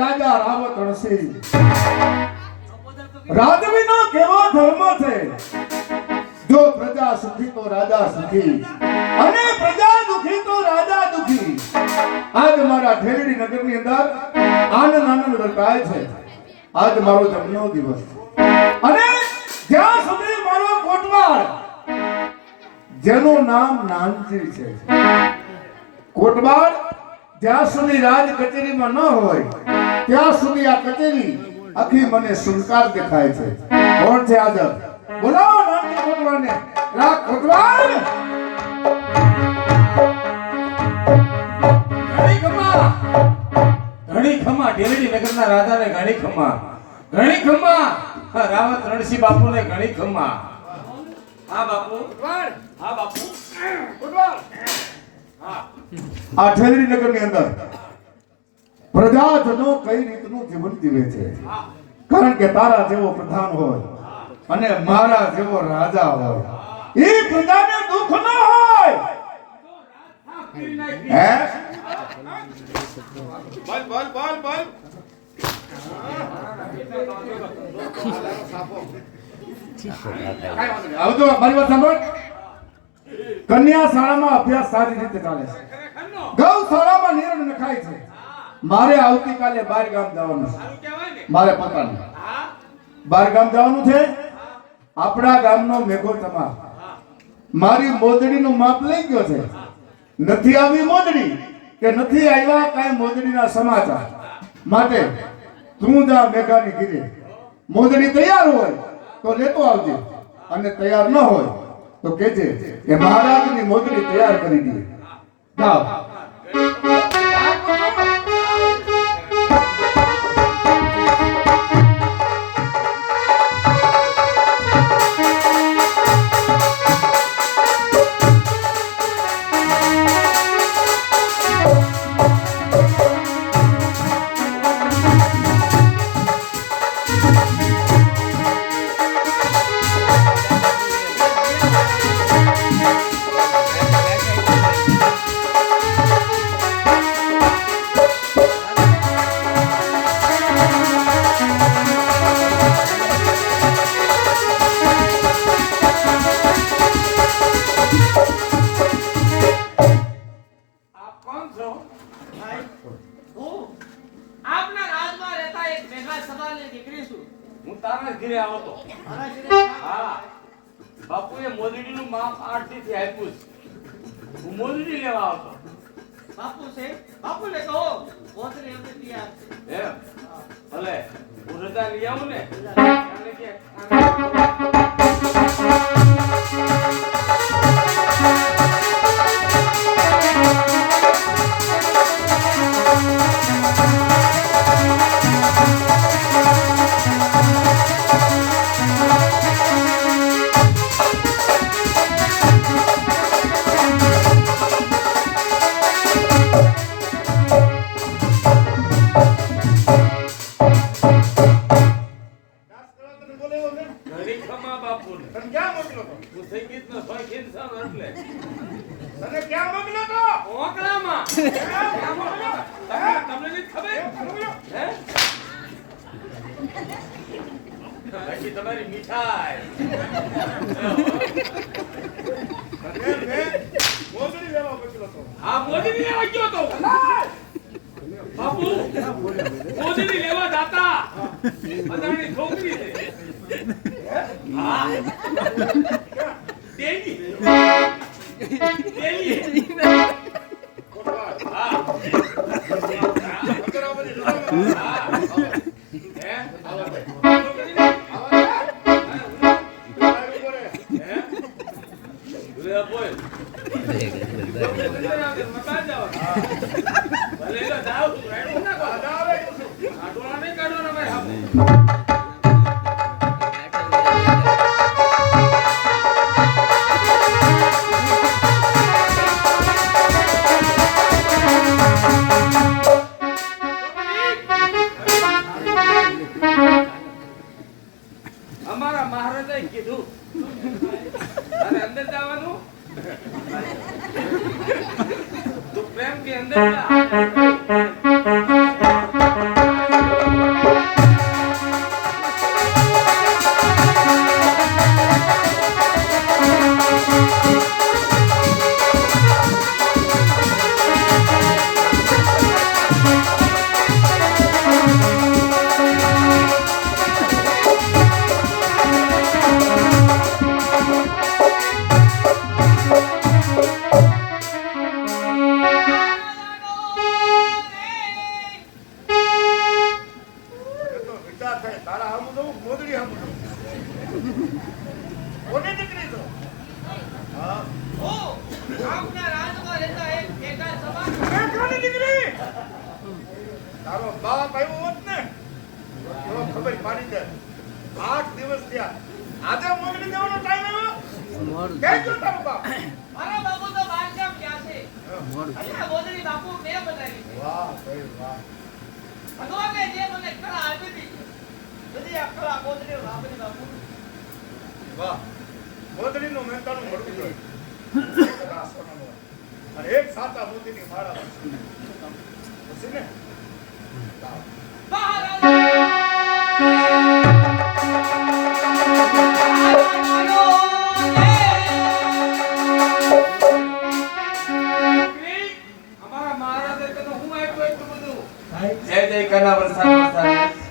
રાજા રાવત હણસી રાજવીનો કેવો ધર્મ છે જો પ્રજા સુખી તો રાજા સુખી અને પ્રજા દુખી તો રાજા દુખી આજ મારા ઠેરડી નગરની અંદર આનંદ આનંદ વર્તાય છે આજ મારો જન્મનો દિવસ અને જ્યાં સુધી મારો કોટવાડ જેનું નામ નાનજી છે કોટવાડ જ્યાં સુધી રાજ કચેરીમાં ન હોય ત્યાં સુધી આ કચેરી આખી મને સુનકાર દેખાય છે કોણ છે હાજર બોલાવો નાનજી કોટવાડને રા કોટવાડ ઘણી ખમા ઢેરડી નગરના રાજાને ઘણી ખમા રાવત રણસિંહ બાપુને ઘણી ખમા હા બાપુ હા બાપુ આ ઠેરડી નગરની અંદર પ્રજાજનો કઈ રીતનું જીવન જીવે છે કારણ કે તારા જેવો પ્રધાન હોય અને મારા જેવો રાજા હોય એ પ્રજાને દુઃખ ન હોય હે બોલ આવજો મારી વાત સાંભળ કન્યા શાળામાં અભ્યાસ સારી રીતે ચાલે છે ગૌશાળામાં નિર્ણય નખાય છે મારે આવતીકાલે બાર ગામ જવાનું છે મારે પોતાનું બાર ગામ જવાનું છે આપણા ગામનો મેઘો તમાર મારી મોદડીનું માપ લઈ ગયો છે નથી આવી મોદડી કે નથી આવ્યા કાંઈ મોદડીના સમાચાર માટે તું જા મેઘાની ઘીરે મોદડી તૈયાર હોય તો લેતો આવજે અને તૈયાર ન હોય તો કહેજે કે મહારાજની મોદડી તૈયાર કરી દે જાઓ બાપુએ મોદડીનું માપ 8 થી આપ્યું હું મોદડી લેવા આવતો બાપુને કહો મોદડી અમને તૈયાર છે એમ ભલે હું રજા લઈ આવું ને તમારી મીઠાઈ મોદડી લેવા ગયો તો હા મોદડી લેવા ગયો તો બાપુ મોદડી લેવા જાતા અદાણી છોકરી છે હા ડેલી હા અમારા મહારાજાએ કીધું અને અંદર જવાનું તું પ્રેમ કે અંદર જા તારો બાપ આવ્યો હોત ને તો ખબર પાડી દે 8 દિવસ થયા આજે મોગલી દેવાનો ટાઈમ આવ્યો કે જો તારો બાપ મારા બાપુ તો બારગામ ગયા છે અહીંયા ગોદડી બાપુ મેં બનાવી છે વાહ ભાઈ વાહ ભગવાને જે મને કળા આપી હતી બધી આ કળા ગોદડી વાપરી બાપુ વાહ મોગલીનું મહેનતાનું મળવું જોઈએ એક રાસવાનો અને એક સાતા મોતીની માળા પછી ને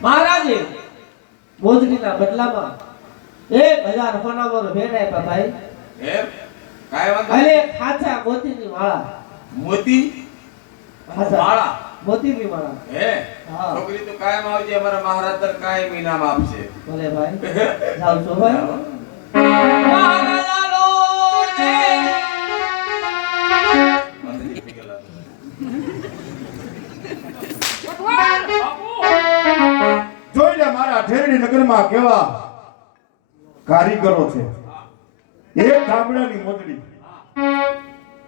મહારાજે મોદરીના બદલામાં 1000 ફનામોર ભેટ આપ્યા ભાઈ એમ કાય વાંધો અરે ખાચા મોતીની માળા મોતી માળા મોતીની માળા હે હા. છોકરી તો કાયમ આવજે અમારા મહારાજ તર કાયમ ઇનામ આપશે ભલે ભાઈ જાવ છો ભાઈ મહારાજા લો જોઈ લે મારા ઠેરડી નગરમાં કેવા કારીગરો છે એક ગામડાની મોદડી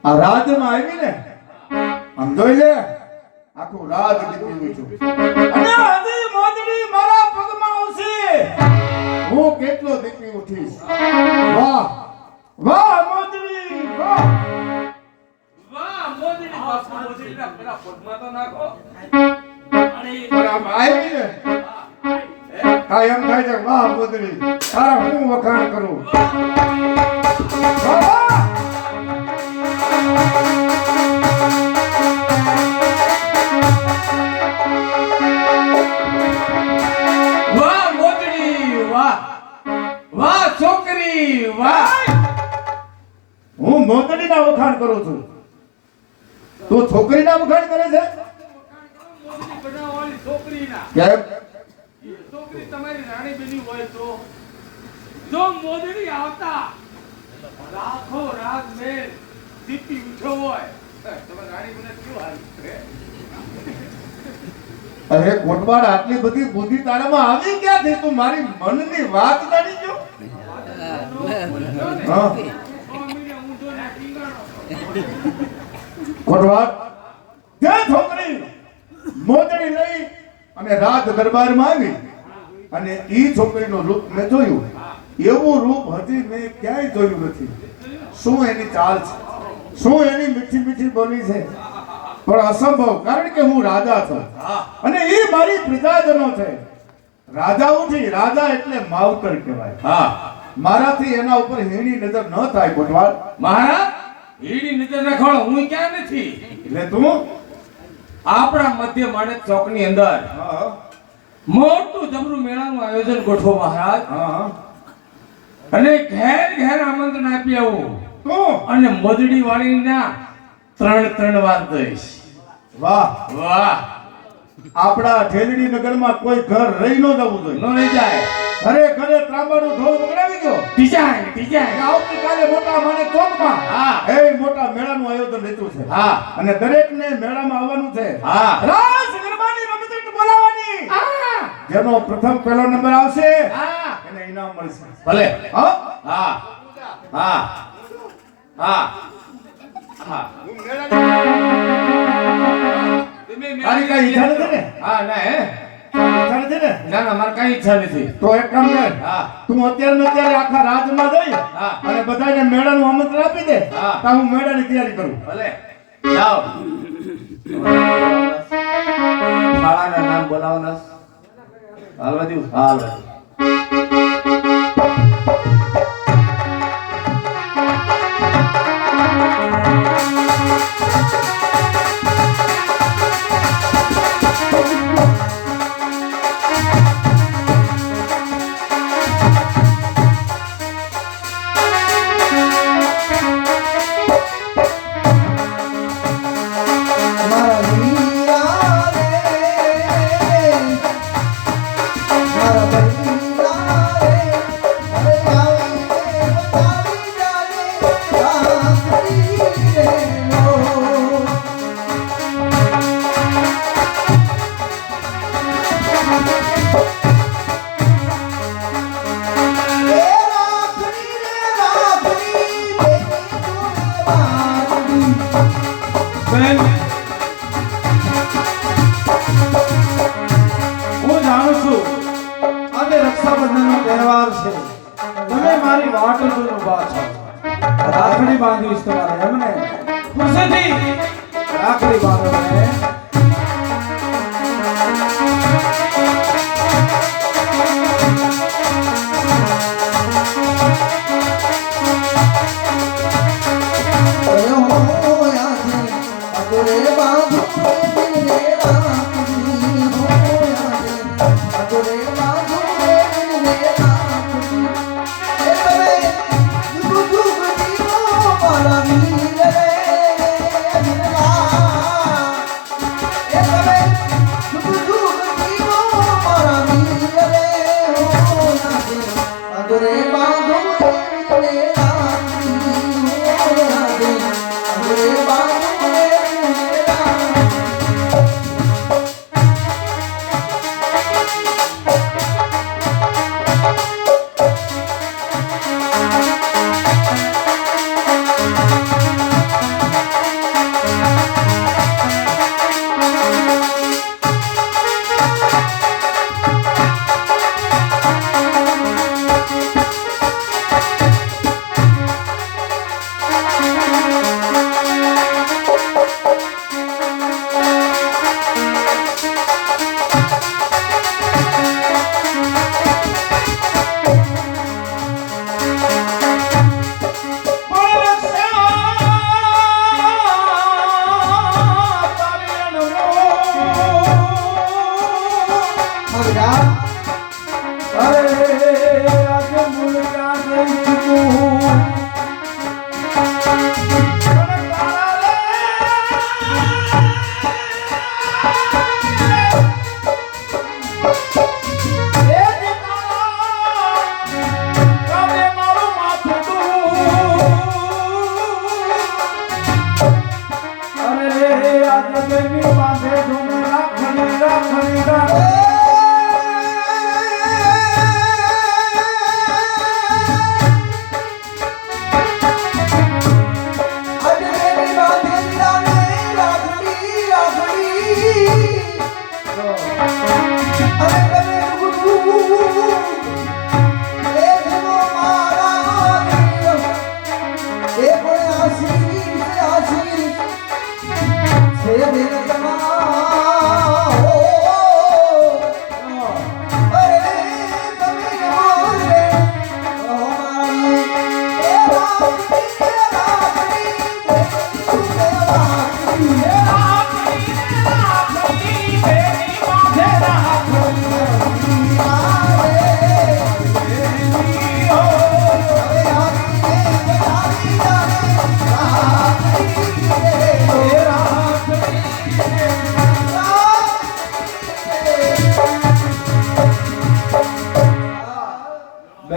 આ રાજમાં આવી ને આમ જોઈ લે આખું રાજ દીકરી છું અને હજી મોદડી મારા પગમાં આવશે હું કેટલો દીકરી ઉઠીશ વાહ વાહ મોદડી વાહ વાહ મોદી બાપુ મોદીના પેલા પગમાં તો નાખો પણ આમ આવી ને કાયમ થાય છે વાહ મોદડી તારા હું વખાણ કરું વાહ વાહ મોદડી વાહ વાહ છોકરી વાહ હું મોદડીના વખાણ કરું છું તું છોકરીના વખાણ કરે છે મોદડી બનાવવાની છોકરીના કેમ છોકરી તમારી રાણી બની હોય તો જો મોદડી આવતા રાખો રાત મેલ દીપી ઉઠો હોય તમારી રાણી બને કેવું હાલ અરે કોટવાડ આટલી બધી બુદ્ધિ તારામાં આવી ક્યાંથી તું મારી મનની વાત જાણી ગયો હા કોટવાડ તે છોકરી મોજડી લઈ અને રાજ દરબારમાં આવી અને ઈ છોકરીનું રૂપ મેં જોયું એવું રૂપ હજી મેં ક્યાંય જોયું નથી શું એની ચાલ છે શું એની મીઠી મીઠી બોલી છે પણ અસંભવ કારણ કે હું રાજા છું અને ઈ મારી પ્રજાજનો છે રાજા ઉઠી રાજા એટલે માવતર કહેવાય હા મારાથી એના ઉપર હીણી નજર ન થાય કોટવાડ મહારાજ હીડી નજર રાખવાનો હું ક્યાં નથી એટલે તું આપણા મધ્ય માણેક ચોકની અંદર હા મોટું જબરું મેળાનું આયોજન ગોઠવો મહારાજ હા અને ઘેર ઘેર આમંત્રણ આપી આવું તું અને મોદડી વાળીના 3 વાર દઈશ. વાહ વાહ, આપણા ઢેલડી નગરમાં કોઈ ઘર રહી ન જવું જોઈએ. નો લઈ જાય. ઘરે ઘરે ત્રાંબાનું ઢોલ વગડાવી દો. ડિઝાઇન. આવતીકાલે મોટા માને ચોકમાં હા. એ મોટા મેળાનું આયોજન લીધું છે. હા. અને દરેકને મેળામાં આવવાનું છે. હા. રાસ ગરબાની રમત બોલાવવાની. હા. જેનો પ્રથમ પહેલો નંબર આવશે હા. એને ઇનામ મળશે. ભલે. હા હા. હા. હા. હા. તારી કઈ ઈચ્છા નથી ને? હા, ના હે. ઈચ્છા નથી ને? ના ના, મારે કઈ ઈચ્છા નથી. તો એક કામ કર. હા. તું અત્યારે ને અત્યારે આખા રાજમાં જઈ હા. અને બધાને મેળાનું આમંત્રણ આપી દે. હા. તો હું મેળાની તૈયારી કરું. ભલે. જાઓ. શાળાના નામ બોલાવવાના. હાલવા દઉં. હાલવા દઉં. બેન, હું જાણું છું આજે રક્ષાબંધનનો તહેવાર છે. તમે મારી વાટ જોઈને ઊભા છો. રાખડી બાંધીશ તમારે, એમને ખુશીથી રાખડી બાંધો મને.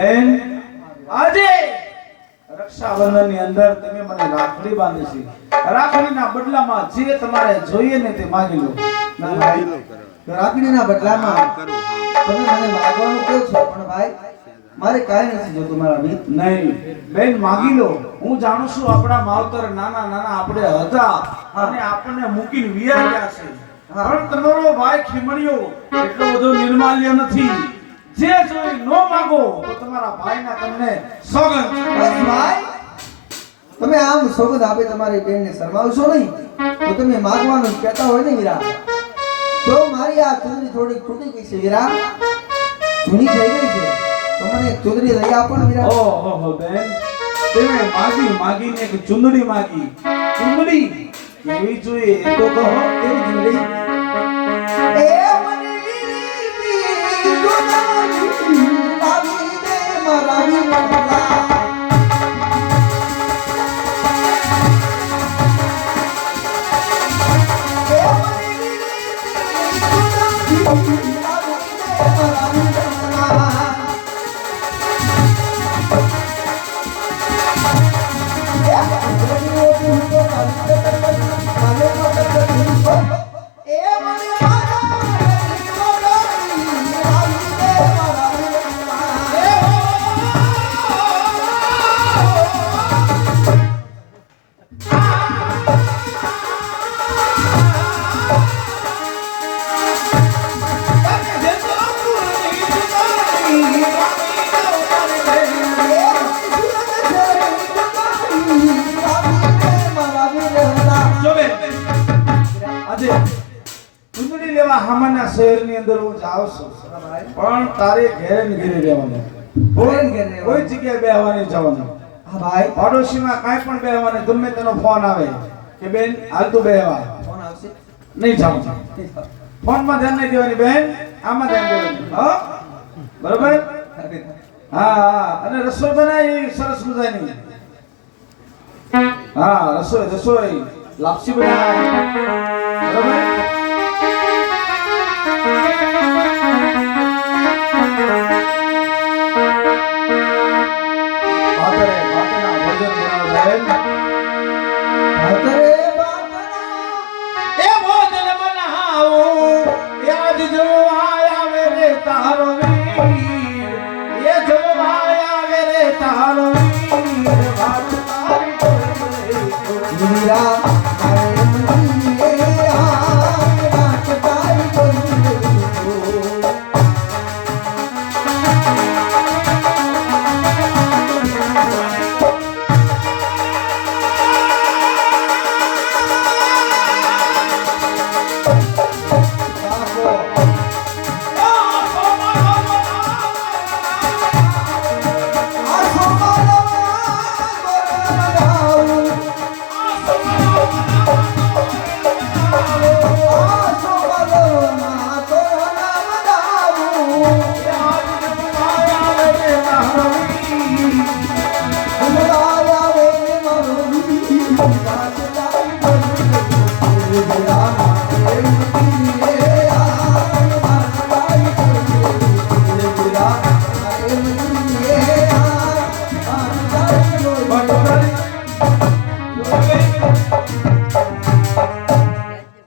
બેન આજે રક્ષાબંધનની અંદર તમે મને રાખડી બાંધી છે રાખડીના બદલામાં જે તમારે જોઈએ ને તે માંગી લો ના ભાઈ રાખડીના બદલામાં તમે મને માગવાનું કહો છો પણ ભાઈ મારે કાંઈ નથી જોતું મારા વીર. નહીં બેન માંગી લો. હું જાણું છું આપણા માવતર નાના નાના આપણે હતા અને આપણને મૂકીને વિયા ગયા છે પણ તમારો ભાઈ ખીમણિયો એટલો બધો નિર્માલ્ય નથી. જે જોઈ નો માંગો તો તમારા ભાઈના તમને સોગંદ. બસ ભાઈ તમે આમ સોગંદ આપે તમારી બેનને શરમાવશો નહીં તો તમે માગવાનું કહેતા હોય ને વીરા તો મારી આ ચુંદડી થોડી તૂટી ગઈ છે વીરા, જૂની થઈ ગઈ છે તો મને એક ચુંદડી લઈ આપો ને વીરા. ઓહો બેન તમે માગીને એક ચુંદડી માગી. ચુંદડી કેવી જોઈએ એ તો કહો. કેવી ચુંદડી? એ મને લીલી દુલારી લાવી દે મારા વીરા. ચુંદડી લેવા હામાના શહેરની અંદર હું જાઉં છું પણ તારે ઘેરે ને ઘેરે રહેવાનું. કોઈ જગ્યાએ બેહવાની જવાનું. હા ભાઈ પાડોશીમાં કાંઈ પણ બેહવાની ગમે તેનો ફોન આવે કે બેન હાલ તું બેહવા ફોન આવશે નહીં જાઉં. ફોનમાં ધ્યાન નહીં દેવાની બેન, આમાં ધ્યાન દેવાનું. હા બરોબર. હા હા અને રસોઈ બનાવી સરસ મજાની. હા રસોઈ લાપસી બનાવી બરોબર. ભાતના ભોજન બનાવો બેન. ભાતરે એ ભોજન બનાવો યાદ જોવા આવે રે તારો વીર. એ જોવા આવે રે તારો વીર. ભાત તારી કોઈ વીરા મારે મંદિરે આય વાત તારી કોઈ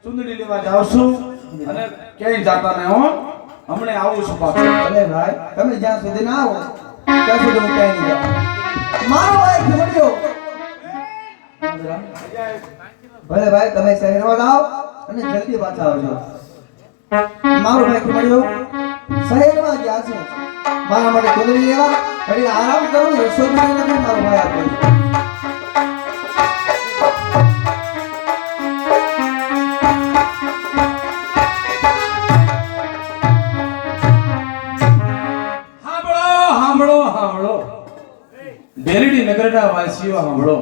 ચુંદડી લેવા જાઉં છું અને ક્યાંય જાતા નહીં હો. હમણાં આવું છું પાછું. ભલે ભાઈ તમે જ્યાં સુધી ના આવો ત્યાં સુધી હું ક્યાંય નહીં જાઉં. મારો ભાઈ ખોડ્યો ભલે ભાઈ તમે શહેરમાં જાઓ અને જલ્દી પાછા આવજો. મારો ભાઈ ખોડ્યો શહેરમાં ગયા છે મારા માટે ચુંદડી લેવા ઘડી આરામ કરું રસોઈ બનાવી નથી મારો ભાઈ આપે. ડેરડી નગરના વાસીઓ સાંભળો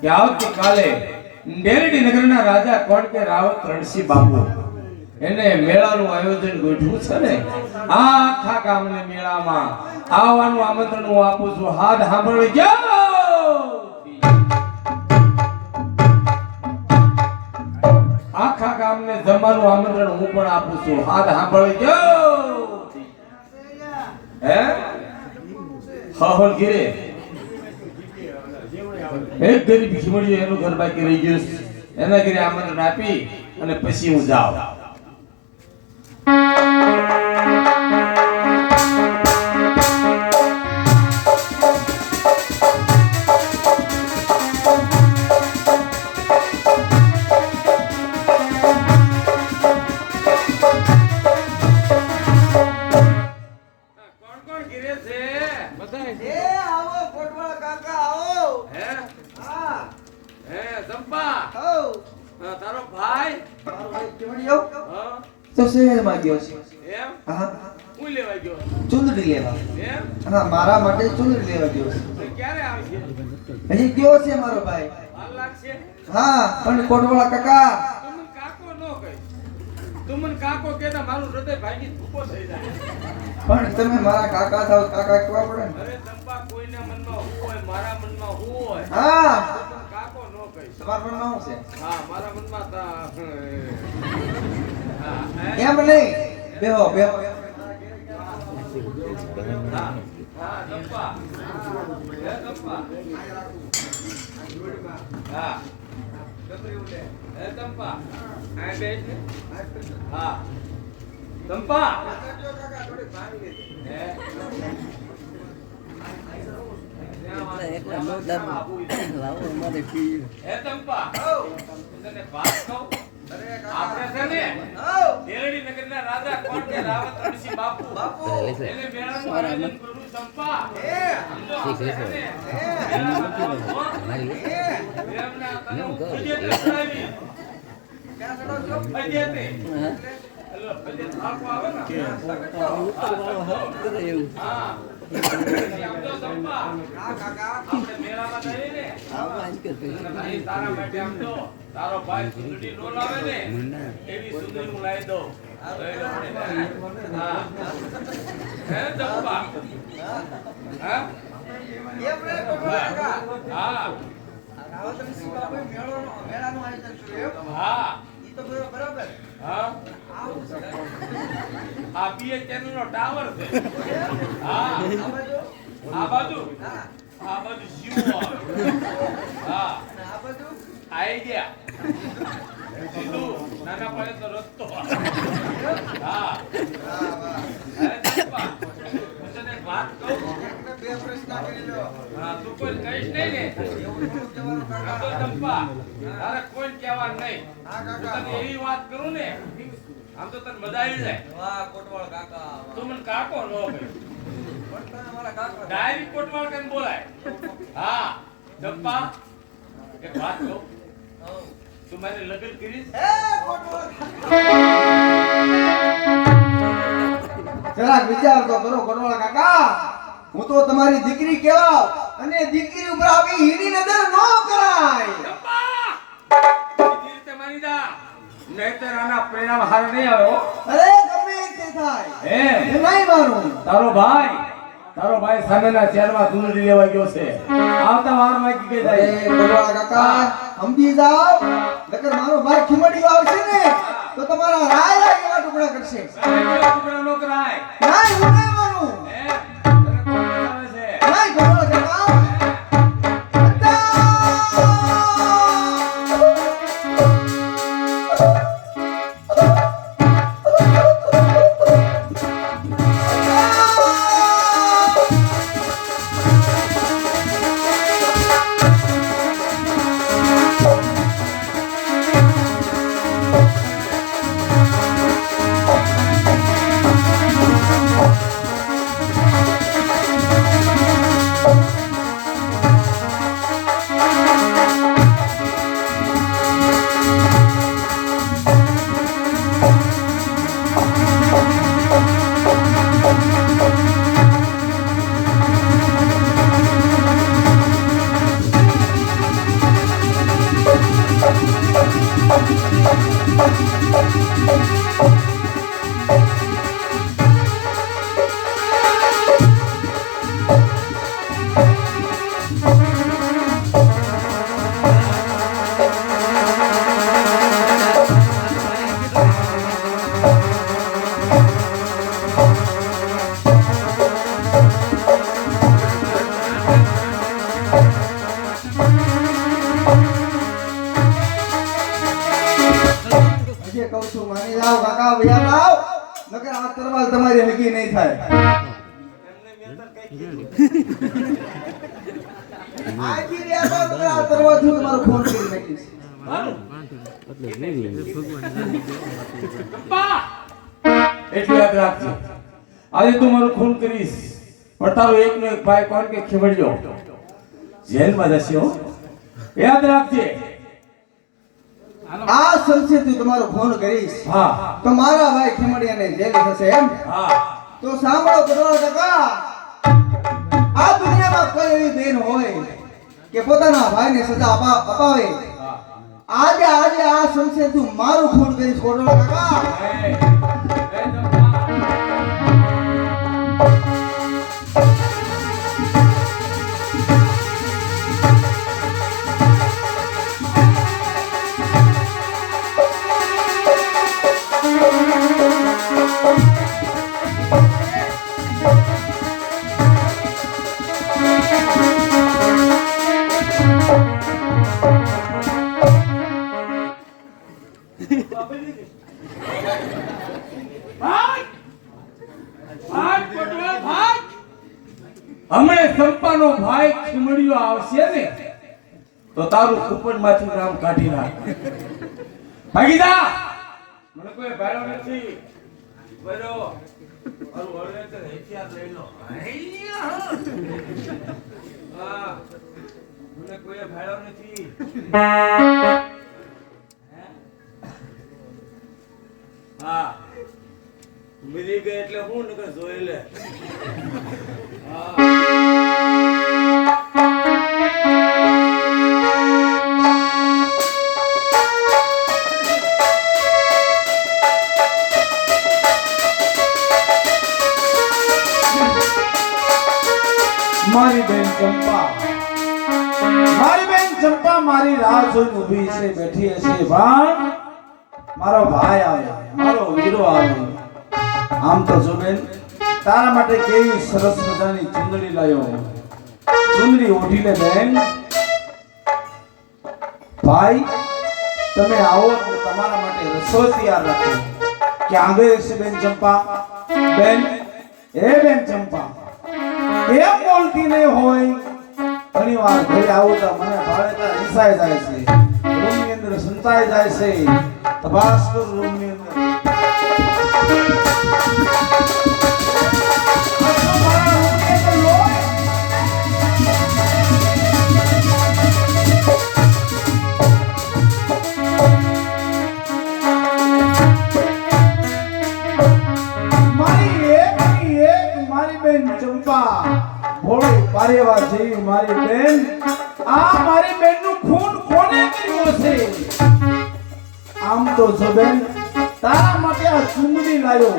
કે આવતીકાલે ડેરડી નગરના રાજા કોણ કે રાવત રણસિંહ બાપુ એને મેળાનું આયોજન ગોઠવ્યું છે ને. આ આખા ગામને મેળામાં આવવાનું આમંત્રણ હું આપું છું. હાથ સાંભળી જાઓ. આખા ગામને જમવાનું આમંત્રણ હું પણ આપું છું. હાથ સાંભળી જાઓ. હે હહોલ ઘેરે એક ગરીબ ખીમડીઓ એનું ઘર બાકી રહી ગયું છે. એના ઘરે આમંત્રણ આપી અને પછી હું જાઉં. કોણ કોણ ઘરે છે? બધાય એ આવો કોટવાળા કાકા આવો હે હા હે ચંપા હો તારો ભાઈ મારો ભાઈ કેવડિયો હા તો શહેરમાં ગયો છે. એમ હા, હું લેવા ગયો ચુંદડી લેવા. એમ હા, મારા માટે ચુંદડી લેવા ગયો છે. તો ક્યારે આવશે? હજી ગયો છે મારો ભાઈ. વાર લાગશે? હા, પણ કોટવાળા કાકા તું મને કાકો ન કહી. તું મને કાકો કહેતા મારું હૃદય ભાગી ધૂપો થઈ જાય. પણ તમે મારા કાકા થાવ, કાકા કહેવા પડે ને. અરે ચંપા, કોઈના મનમાં હું હોય, મારા મનમાં હું હોય. હા, તું મને કાકો ન કહીશ. તમારા મનમાં શું છે? હા, મારા મનમાં હા, હે? એમ નહીં. બેહો બેહો. હા, હા, ચંપા. હે, ચંપા. હા. હે, ચંપા. આ બેસ ને. હા. ચંપા. હે. હે, ચંપા. તને વાત કહું? આપણે છે ને દેરડી નગરના રાજા કોણ કે રાવત ઋષિ બાપુ એને મેળાનું આયોજન કરવું ચંપા. સમજો આપણે છે ને મેળામાં કોણ? મેળાના તને હું ફજેતે ચડાવી. ફજેતે. હેલો, ફજેતે બાપુ આવે ને? હા. સમજો ચંપા. આપણે મેળામાં જઈએ ને અહીં તારા માટે આમ તો તારો ભાઈ સુંદરી નો લાવે ને એવી સુંદરી હું લાવી દઉં. લઈ લો મને. હા. હે ચંપા? હા? એમ રે કોટવાળા કાકા હા. રાવત ઋષિ બાપુએ મેળાનું આયોજન કર્યું એમ હા. ઈ તો બરાબર હા. આવું છે આ BS ચેનલ નો ટાવર છે. હા. આ બાજુ હા આ બાજુ જીવો આવે. હા. અને આ બધું આઈડિયા સીધું નાના પડે તો રસ્તો આવે. હા. વાહ વાહ અરે ચંપા, હું તને એક વાત કહું. એકને બે પ્રશ્ન કરી લો હા, તું કોઈ કહીશ નહીં ને? એવું થોડું કહેવાનું આ કાકા તો ચંપા, તારે કોઈ કહેવાનું નહીં. હા હું કાકા તને એવી વાત કરું ને, આમ તો તને મજા આવી જાય. વાહ કોટવાળા કાકા તું મને કાકો ન કહે. પણ તમે મારા કાકા ડાયરી કોટવાળ કઈને બોલાય. હા, ચંપા, એક વાત કહું. હો તું મારે લગ્ન કરીશ? એ કોટવાળા જરાક વિચાર તો કરો કોટવાળા કાકા. હું તો તમારી દીકરી કહેવાવ અને દીકરી ઉપર આવી હીની નજર ન કરાય. ચંપા! બીજી રીતે માની જા. નહીંતર આના પરિણામ સારા નહીં આવે હો. અરે ગમે તે થાય, એમ. હું નહીં માનું. તારો ભાઈ સામેના શહેરમાં ચૂંટણી લેવા ગયો છે. આવતા વાર વાગી ગઈ અરે જાય. કોટવાળા કાકા, સમજી જાઓ. નકર મારો ભાઈ ખીમડીયો આવશે ને તો તમારા રાયરા કેવા ટુકડા કરશે. ટુકડા નો કરાય. નહીં, હું નહીં માનું. એમ. તને કોણ બતાવે છે? નહીં કોટવાળા કાકા. નહીં થાય. આખી રહ્યા તો આ કરવાથી તમારો ફોન કરી નાખીશ. ચંપા એટલે યાદ રાખજે આજે તું મારું ખૂન કરીશ પણ તારો એકનો એક ભાઈ કોણ કે ખીવડ્યો જેલમાં જશે હો યાદ રાખજે આ સંશયથી તમારો ફોન કરીશ હા તો મારા ભાઈ ખીમડિયાને જેલ થશે એમ. હા તો સાંભળો કરોડો ટકા, આ દુનિયામાં કોઈ એવી બેન હોય કે પોતાના ભાઈને સજા અપાવે. આજે આ સંશયથી મારું ખૂન કરીશ કરોડો ટકા. ભાગ ભાગ પટોળા ભાગ. હમણે સંપાનો ભાઈ ખીમડિયો આવશે ને તો તારું કૂપનમાંથી નામ કાઢી નાખ ભાગી જા મને કોઈ ભાડો નથી બરો મારું ઓર્ડર તો હથિયાર લઈ લો હા મને કોઈ ભાડો નથી હા મરી ગઈ એટલે હું નકર જોઈ લે મારી બેન ચંપા મારી રાહ જોઈને ઊભી છે, બેઠી હશે. પણ મારો ભાઈ આવે, મારો વીરો આવે. આમ તો જો બેન તારા માટે કેવી સરસ મજાની ચુંદડી લાવ્યો. ચુંદડી ઓઢી લે બેન. ભાઈ તમે આવો તો તમારા માટે રસોઈ તૈયાર રાખો. ક્યાં ગઈ છે બેન ચંપા? બેન બેન ચંપા કેમ બોલતી નહીં હોય? ઘણી વાર ઘરે આવું તો મને ભાડે ત્યાં રીસાઈ જાય છે, રૂમની અંદર સંતાઈ જાય છે. તપાસ કર રૂમની અંદર. મારી બેન ચંપા ભોળી પારેવા જેવી મારી બેન. આ મારી બેનનું ખૂન કોને કર્યું છે? આમ તો જો બેન તારા માટે આ ચુંદડી લાવ્યો.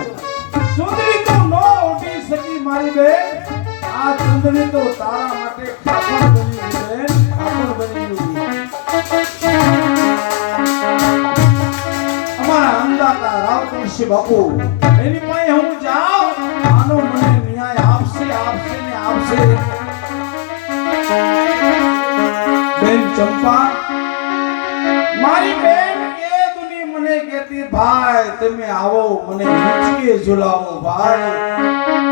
ચુંદડી તો ન ઓઢી શકી મારી બેન. આ ચુંદડી તો તારા માટે ખાપણ બની ગઈ બેન, ખાપણ બની ગઈ. અમારા અંદાતા રાવતઋષિ બાપુ એની પાસે હું જાઉં, આનો મને ન્યાય આપશે ને આપશે. બેન ચંપા મારી બેન કે દુની મને કહેતી ભાઈ તમે આવો મને હિંચકે ઝુલાવો ભાઈ.